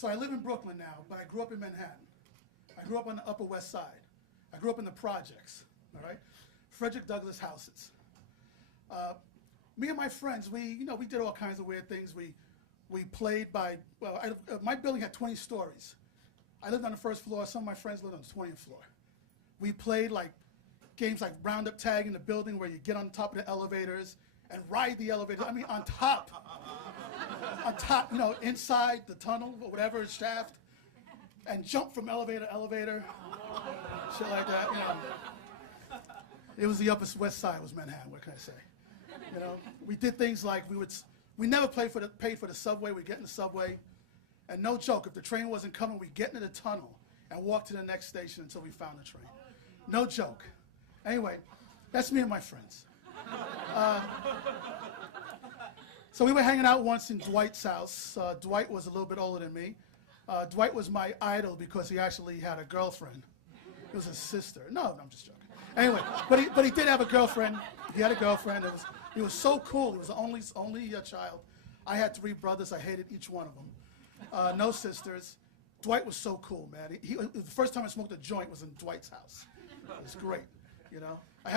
So I live in Brooklyn now, but I grew up in Manhattan. I grew up on the Upper West Side. I grew up in the projects, all right? Frederick Douglass houses. Me and my friends, we did all kinds of weird things. We played by, my building had 20 stories. I lived on the first floor. Some of my friends lived on the 20th floor. We played like games like roundup tag in the building where you get on top of the elevators and ride the elevator. I mean, on top, inside the tunnel or whatever, shaft, and jump from elevator to elevator, shit like that, It was the Upper West Side, was Manhattan, what can I say? We did things like we never paid for the subway. We'd get in the subway, and no joke, if the train wasn't coming, we'd get into the tunnel and walk to the next station until we found the train. No joke. Anyway, that's me and my friends. So we were hanging out once in Dwight's house. Dwight was a little bit older than me. Dwight was my idol because he actually had a girlfriend. It was his sister. No, I'm just joking. Anyway, but he did have a girlfriend. He had a girlfriend. He was so cool. He was the only child. I had 3 brothers. I hated each one of them. No sisters. Dwight was so cool, man. The first time I smoked a joint was in Dwight's house. It was great,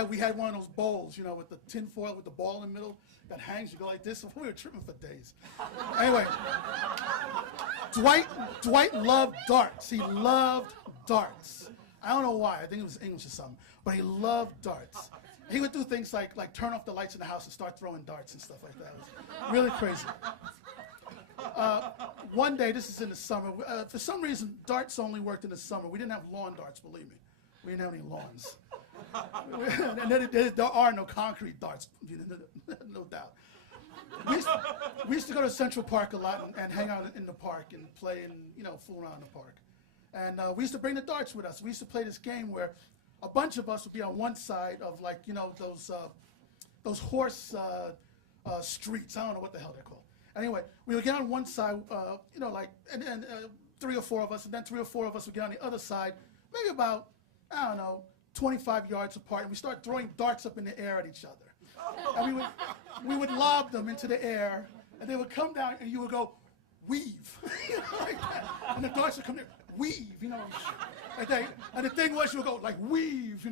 We had one of those bowls, with the tin foil with the ball in the middle that hangs. You go like this. We were tripping for days. Anyway, Dwight loved darts. He loved darts. I don't know why. I think it was English or something. But he loved darts. He would do things like turn off the lights in the house and start throwing darts and stuff like that. It was really crazy. One day, this is in the summer. For some reason, darts only worked in the summer. We didn't have lawn darts, believe me. We didn't have any lawns. And there are no concrete darts, no doubt. We used to go to Central Park a lot and hang out in the park and play and, fool around in the park. And we used to bring the darts with us. We used to play this game where a bunch of us would be on one side of those horse streets. I don't know what the hell they're called. Anyway, we would get on one side, and 3 or 4 of us, and then 3 or 4 of us would get on the other side, maybe about, 25 yards apart, and we start throwing darts up in the air at each other. And we would lob them into the air, and they would come down, and you would go, weave, like that. And the darts would come in, weave, like that. And the thing was, you would go, like, weave,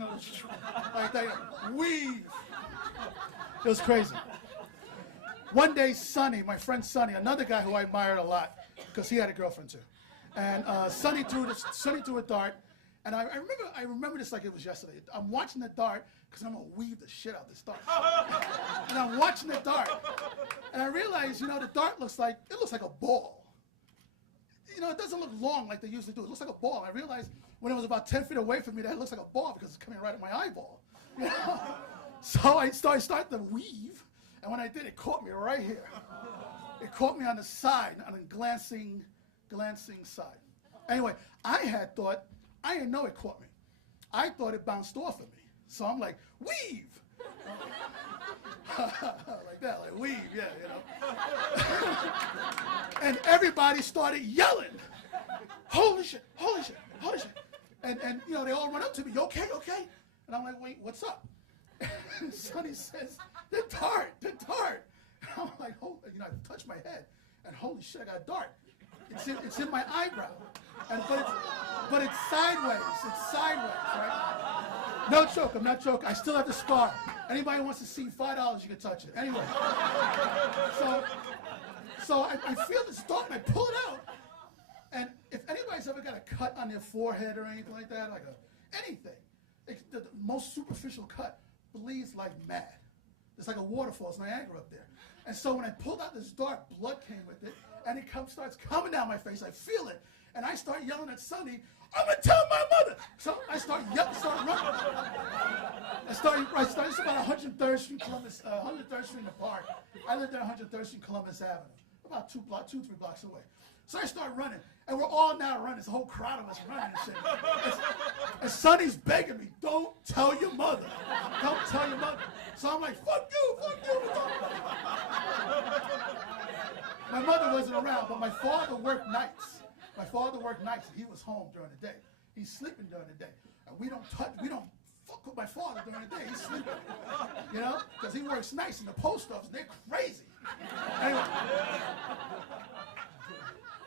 like that, weave. It was crazy. One day, Sonny, my friend Sonny, another guy who I admired a lot, because he had a girlfriend too, and Sonny threw a dart, and I remember this like it was yesterday. I'm watching the dart because I'm gonna weave the shit out of this dart, and I'm watching the dart, and I realize, the dart looks like a ball. It doesn't look long like they usually do. It looks like a ball. I realized when it was about 10 feet away from me that it looks like a ball because it's coming right at my eyeball. So I started to weave. And when I did, it caught me right here. It caught me on the side, on a glancing side. Anyway, I didn't know it caught me. I thought it bounced off of me. So I'm like, weave! Like that, like weave, yeah, And everybody started yelling, holy shit, holy shit, holy shit. And they all run up to me, you okay, okay? And I'm like, wait, what's up? And Sonny says, the dart. And I'm like, I touch my head, and holy shit, I got a dart. It's in my eyebrow, but it's sideways. It's sideways, right? No joke. I'm not joking. I still have the scar. Anybody who wants to see $5, you can touch it. Anyway, so I feel this dart, and I pull it out. And if anybody's ever got a cut on their forehead or anything like that, anything, the most superficial cut bleeds like mad. It's like a waterfall. It's Niagara up there. And so when I pulled out this dart, blood came with it, and it starts coming down my face. I feel it, and I start yelling at Sonny, I'm gonna tell my mother. So I start running. It's about 103rd Street, Columbus, 103rd Street in the park. I lived there 103rd Street, Columbus Avenue, about 2, 3 blocks away. So I start running, and we're all now running. There's a whole crowd of us running and shit. And Sonny's begging me, don't tell your mother. Don't tell your mother. So I'm like, fuck you. My mother wasn't around, but my father worked nights. And he was home during the day. He's sleeping during the day. And we don't fuck with my father during the day. He's sleeping, because he works nights in the post office. They're crazy. Anyway.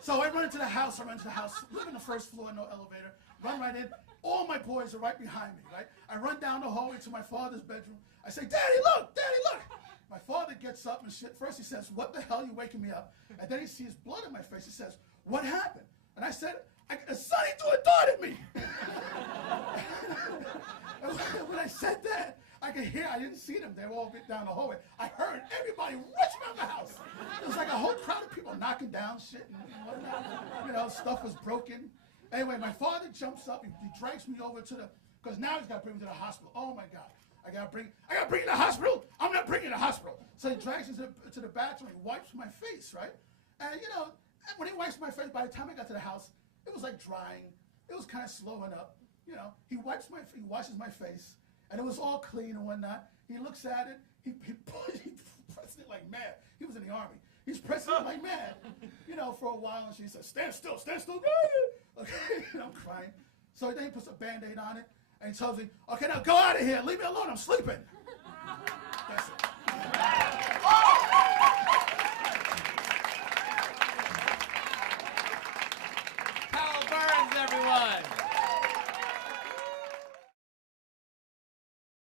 So I run into the house, live in the first floor, no elevator, run right in. All my boys are right behind me, right? I run down the hallway to my father's bedroom. I say, Daddy, look! Daddy, look! My father gets up and shit. First he says, what the hell are you waking me up? And then he sees blood in my face. He says, what happened? And I said, Sonny threw a dart at me. And when I said that, I could hear, I didn't see them. They were all down the hallway. I heard everybody rushing around the house. It was like a whole crowd of people knocking down shit and whatnot. You know, stuff was broken. Anyway, my father jumps up. He drags me over to because now he's got to bring me to the hospital. Oh my God. I gotta bring you to the hospital. I'm not bringing you to the hospital. So he drags me to the bathroom. He wipes my face, right? And you know, when he wipes my face, by the time I got to the house, it was like drying. It was kind of slowing up. You know, he washes my face, and it was all clean and whatnot. He looks at it. He presses it like mad. He was in the army. He's pressing it like mad. You know, for a while, and she says, "Stand still, stand still." Okay, and I'm crying. So then he puts a Band-Aid on it. And he tells me, okay, now go out of here. Leave me alone. I'm sleeping. That's it.